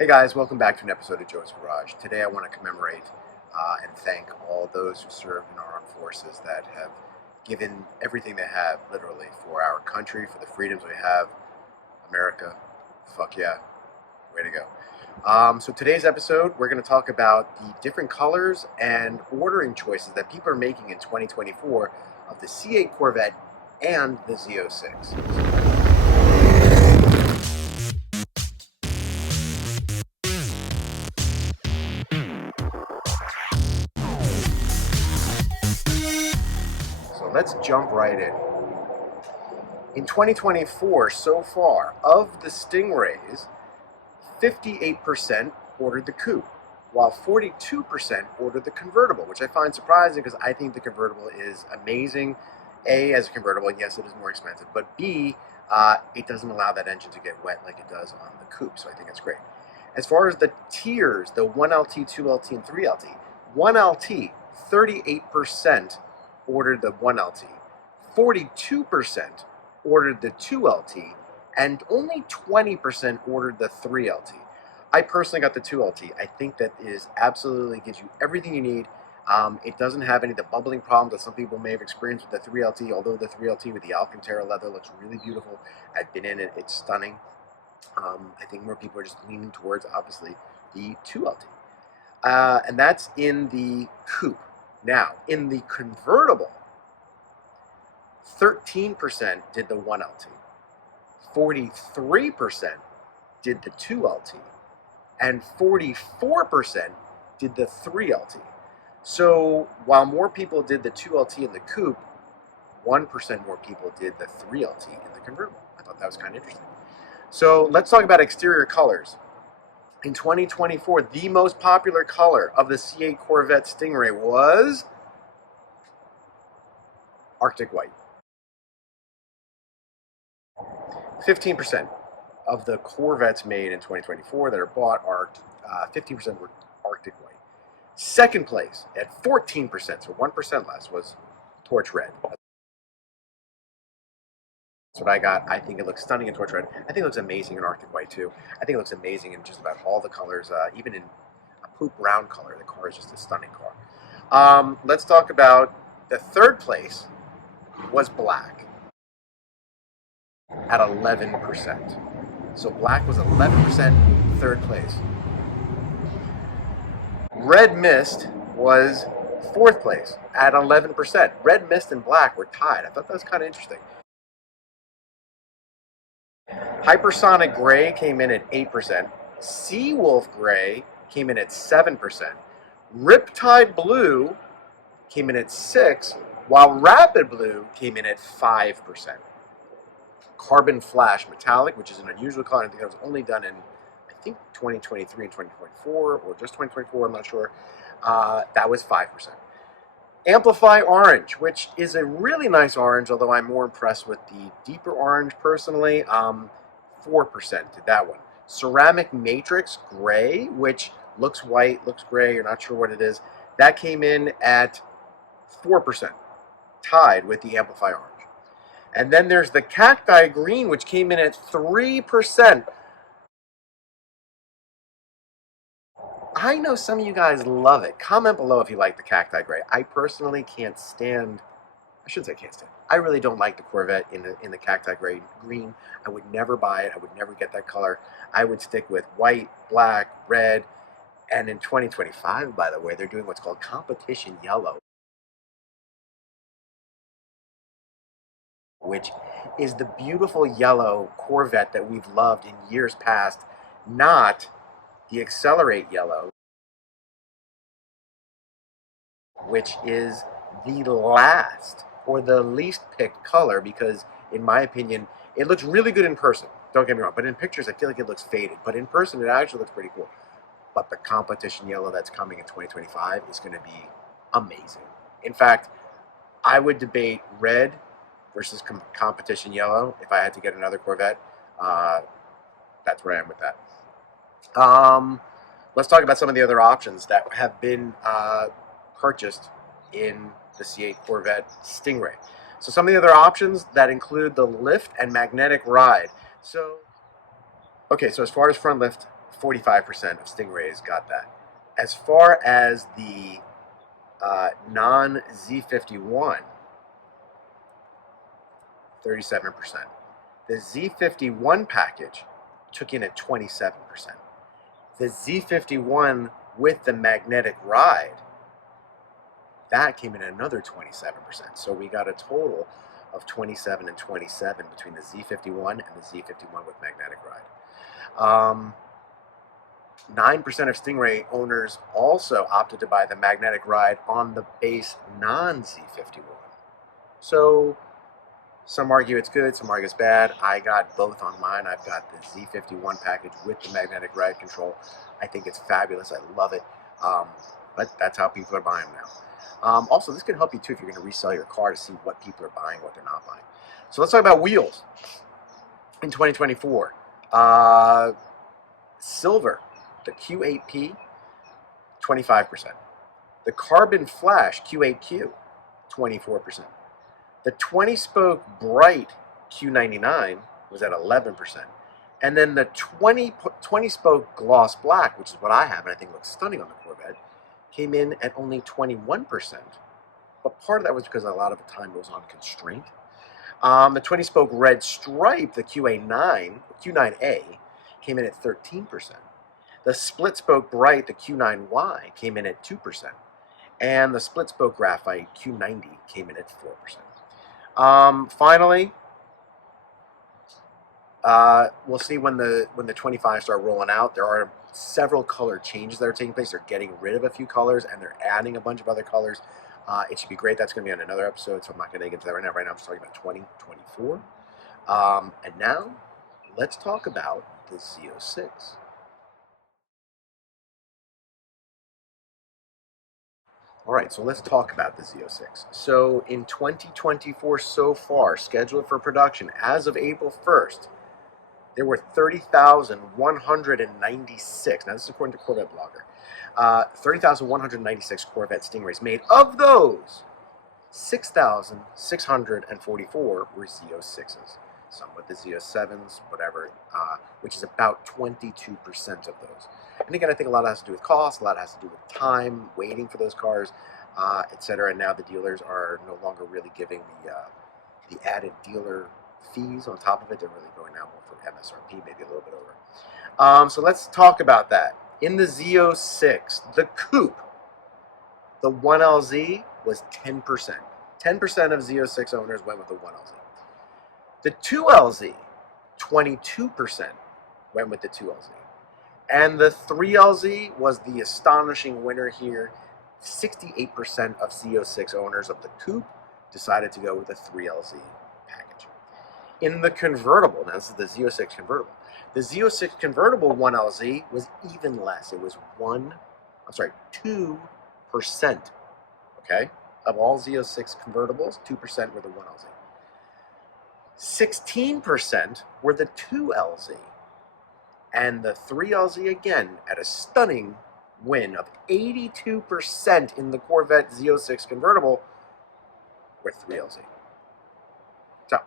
Hey guys, welcome back to an episode of Joe's Garage. Today I want to commemorate and thank all those who served in our armed forces that have given everything they have, literally, for our country, for the freedoms we have. America, fuck yeah, way to go. So today's episode, we're going to talk about the different colors and ordering choices that people are making in 2024 of the C8 Corvette and the Z06. So let's jump right in. In 2024, so far, of the Stingrays, 58% ordered the coupe, while 42% ordered the convertible, which I find surprising because I think the convertible is amazing. A, as a convertible, yes, it is more expensive, but B, it doesn't allow that engine to get wet like it does on the coupe, so I think it's great. As far as the tiers, the 1LT, 2LT, and 3LT, 1LT, 38% ordered the 1LT, 42% ordered the 2LT, and only 20% ordered the 3LT. I personally got the 2LT. I think that absolutely gives you everything you need. It doesn't have any of the bubbling problems that some people may have experienced with the 3LT, although the 3LT with the Alcantara leather looks really beautiful. I've been in it. It's stunning. I think more people are just leaning towards, obviously, the 2LT. And that's in the coupe. Now, in the convertible, 13% did the 1LT, 43% did the 2LT, and 44% did the 3LT. So while more people did the 2LT in the coupe, 1% more people did the 3LT in the convertible. I thought that was kind of interesting. So let's talk about exterior colors. In 2024, the most popular color of the C8 Corvette Stingray was Acticwhite. 15% of the Corvettes made in 2024 that are bought are 15% were Acticwhite. Second place at 14%, so 1% less, was Torchred. That's what I got. I think it looks stunning in Torchred. I think it looks amazing in Acticwhite too. I think it looks amazing in just about all the colors, even in a poop brown color. The car is just a stunning car. Let's talk about the third place was black at 11%. So black was 11%, third place. Red Mist was fourth place at 11%. Red Mist and black were tied. I thought that was kind of interesting. Hypersonic Gray came in at 8%. Seawolf Gray came in at 7%. Riptide Blue came in at 6%, while Rapid Blue came in at 5%. Carbon Flash Metallic, which is an unusual color, I think that was only done in, I think, 2023 and 2024, or just 2024, I'm not sure. That was 5%. Amplify Orange, which is a really nice orange, although I'm more impressed with the deeper orange personally. 4% did that one. Ceramic Matrix Gray, which looks white, looks gray, you're not sure what it is. That came in at 4%, tied with the Amplify Orange. And then there's the Cacti Green, which came in at 3%. I know some of you guys love it. Comment below if you like the Cacti Gray. I personally can't stand, I shouldn't say can't stand, I really don't like the Corvette in the Cacti Gray green. I would never buy it. I would never get that color. I would stick with white, black, red, and in 2025, by the way, they're doing what's called competition yellow, which is the beautiful yellow Corvette that we've loved in years past, not the Accelerate yellow, which is the last or the least picked color because, in my opinion, it looks really good in person. Don't get me wrong, but in pictures I feel like it looks faded. But in person it actually looks pretty cool. But the competition yellow that's coming in 2025 is going to be amazing. In fact, I would debate red versus competition yellow if I had to get another Corvette. That's where I am with that. Let's talk about some of the other options that have been purchased in the C8 Corvette Stingray. So some of the other options that include the lift and magnetic ride. So as far as front lift, 45% of Stingrays got that. As far as the non-Z51, 37%. The Z51 package took in at 27%. The Z51 with the magnetic ride, that came in at another 27%. So we got a total of 27 and 27 between the Z51 and the Z51 with magnetic ride. 9% of Stingray owners also opted to buy the magnetic ride on the base non-Z51. So some argue it's good, some argue it's bad. I got both on mine. I've got the Z51 package with the magnetic ride control. I think it's fabulous. I love it. But that's how people are buying them now. Also, this can help you too if you're going to resell your car to see what people are buying, what they're not buying. So let's talk about wheels in 2024. Silver, the Q8P, 25%. The Carbon Flash Q8Q, 24%. The 20-spoke Bright Q99 was at 11%. And then the 20-spoke Gloss Black, which is what I have and I think looks stunning on the Corvette, came in at only 21%. But part of that was because a lot of the time goes on constraint. The 20-spoke Red Stripe, the Q9A, came in at 13%. The split-spoke Bright, the Q9Y, came in at 2%. And the split-spoke Graphite Q90 came in at 4%. Finally, we'll see when the 25 start rolling out. There are several color changes that are taking place. They're getting rid of a few colors and they're adding a bunch of other colors. It should be great. That's going to be on another episode, so I'm not going to get into that right now. Right now I'm just talking about 2024. And now, let's talk about the Z06. All right, so let's talk about the Z06. So in 2024 so far, scheduled for production as of April 1st, there were 30,196. Now this is according to Corvette Blogger. 30,196 Corvette Stingrays made. Of those, 6,644 were Z06s. Some with the Z07s, whatever, which is about 22% of those. And again, I think a lot has to do with cost, a lot has to do with time, waiting for those cars, etc. And now the dealers are no longer really giving the added dealer fees on top of it. They're really going out more for MSRP, maybe a little bit over. So let's talk about that. In the Z06, the coupe, the 1LZ was 10%. 10% of Z06 owners went with the 1LZ. The 2LZ, 22% went with the 2LZ. And the 3LZ was the astonishing winner here. 68% of Z06 owners of the coupe decided to go with the 3LZ package. In the convertible, now this is the Z06 convertible. The Z06 convertible 1LZ was even less. It was 2%, okay? Of all Z06 convertibles, 2% were the 1LZ. 16% were the 2LZ. And the 3LZ, again, at a stunning win of 82% in the Corvette Z06 convertible, were 3LZ. So,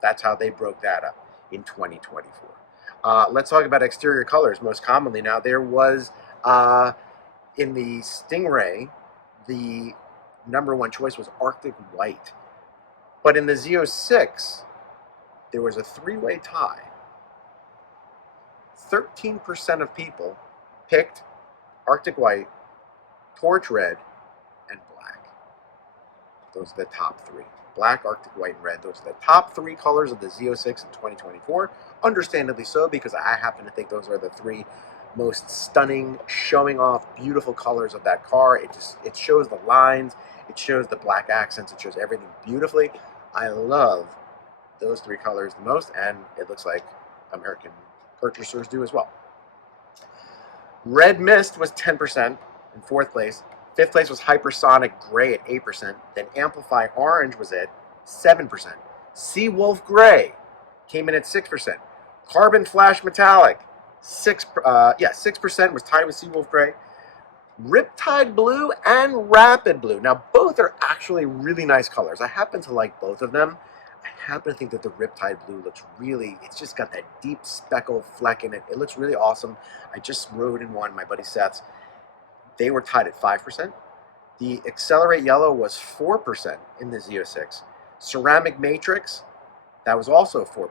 that's how they broke that up in 2024. Let's talk about exterior colors most commonly. Now, there was, in the Stingray, the #1 choice was Arctic White. But in the Z06, there was a three-way tie. 13% of people picked Arctic White, Torchred, and Black. Those are the top three. Black, Arctic White, and Red. Those are the top three colors of the Z06 in 2024. Understandably so, because I happen to think those are the three most stunning, showing off beautiful colors of that car. It shows the lines, it shows the black accents, it shows everything beautifully. I love those three colors the most, and it looks like American purchasers do as well. Red Mist was 10% in 4th place. 5th place was Hypersonic Gray at 8%. Then Amplify Orange was at 7%. Seawolf Gray came in at 6%. Carbon Flash Metallic, 6% was tied with Seawolf Gray. Riptide Blue and Rapid Blue. Now, both are actually really nice colors. I happen to like both of them. I happen to think that the Riptide Blue looks really, it's just got that deep speckle fleck in it. It looks really awesome. I just rode in one, my buddy Seth's. They were tied at 5%. The Accelerate Yellow was 4% in the Z06. Ceramic Matrix, that was also 4%.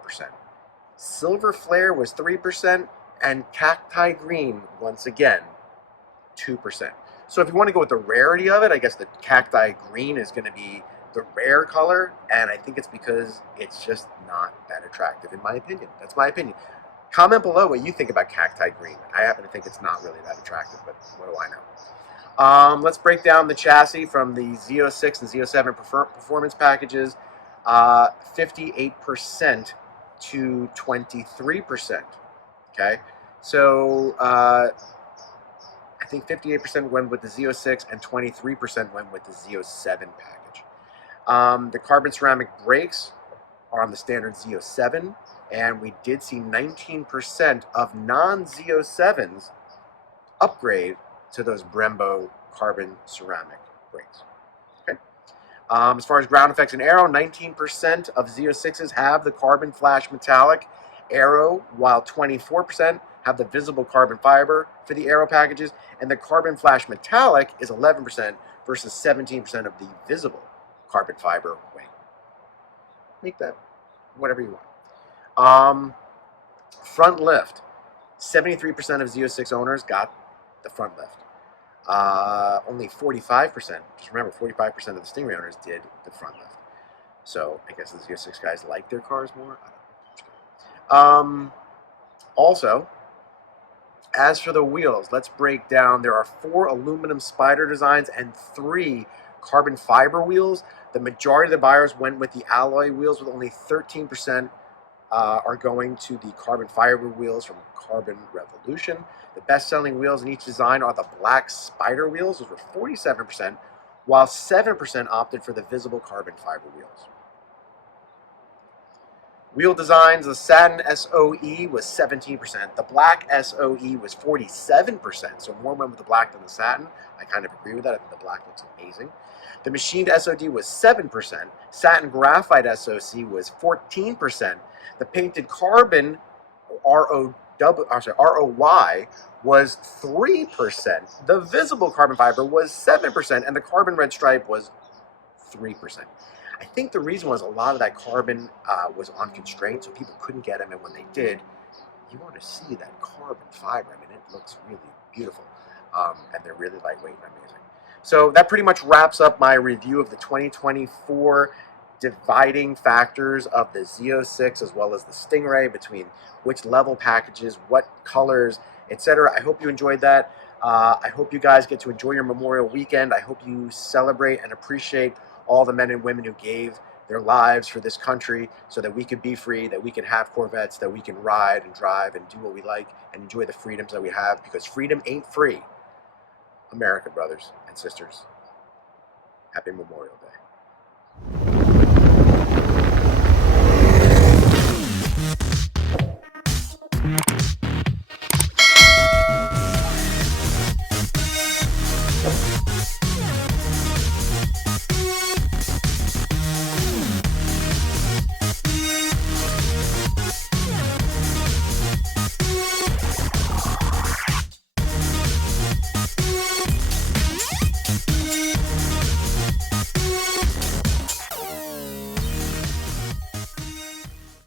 Silver Flare was 3%, and Cacti Green, once again, 2%. So if you want to go with the rarity of it, I guess the Cacti Green is going to be the rare color, and I think it's because it's just not that attractive, in my opinion. That's my opinion. Comment below what you think about Cacti Green. I happen to think it's not really that attractive, but what do I know? Let's break down the chassis from the Z06 and Z07 performance packages. 58% to 23%. Okay, so I think 58% went with the Z06 and 23% went with the Z07 package. The carbon ceramic brakes are on the standard Z07, and we did see 19% of non-Z07s upgrade to those Brembo carbon ceramic brakes. Okay. As far as ground effects and aero, 19% of Z06s have the carbon flash metallic aero, while 24% have the visible carbon fiber for the aero packages, and the carbon flash metallic is 11% versus 17% of the visible carbon fiber wing. Make that whatever you want. Front lift, 73% of Z06 owners got the front lift. Only 45%, just remember 45% of the Stingray owners did the front lift. So I guess the Z06 guys like their cars more. I don't know. Also, as for the wheels, let's break down. There are 4 aluminum spider designs and 3 carbon fiber wheels. The majority of the buyers went with the alloy wheels, with only 13% are going to the carbon fiber wheels from Carbon Revolution. The best-selling wheels in each design are the black spider wheels, those were 47%, while 7% opted for the visible carbon fiber wheels. Wheel designs, the satin SOE was 17%. The black SOE was 47%, so more went with the black than the satin. I kind of agree with that. I think the black looks amazing. The machined SOD was 7%. Satin graphite SOC was 14%. The painted carbon ROY was 3%. The visible carbon fiber was 7%, and the carbon red stripe was 3%. I think the reason was a lot of that carbon was on constraint, so people couldn't get them, and when they did, you want to see that carbon fiber. I mean, it looks really beautiful, and they're really lightweight and amazing. So that pretty much wraps up my review of the 2024 dividing factors of the Z06 as well as the Stingray, between which level packages, what colors, etc. I hope you enjoyed that. I hope you guys get to enjoy your Memorial Weekend. I hope you celebrate and appreciate all the men and women who gave their lives for this country so that we could be free, that we can have Corvettes, that we can ride and drive and do what we like and enjoy the freedoms that we have, because freedom ain't free. America, brothers and sisters, happy Memorial Day.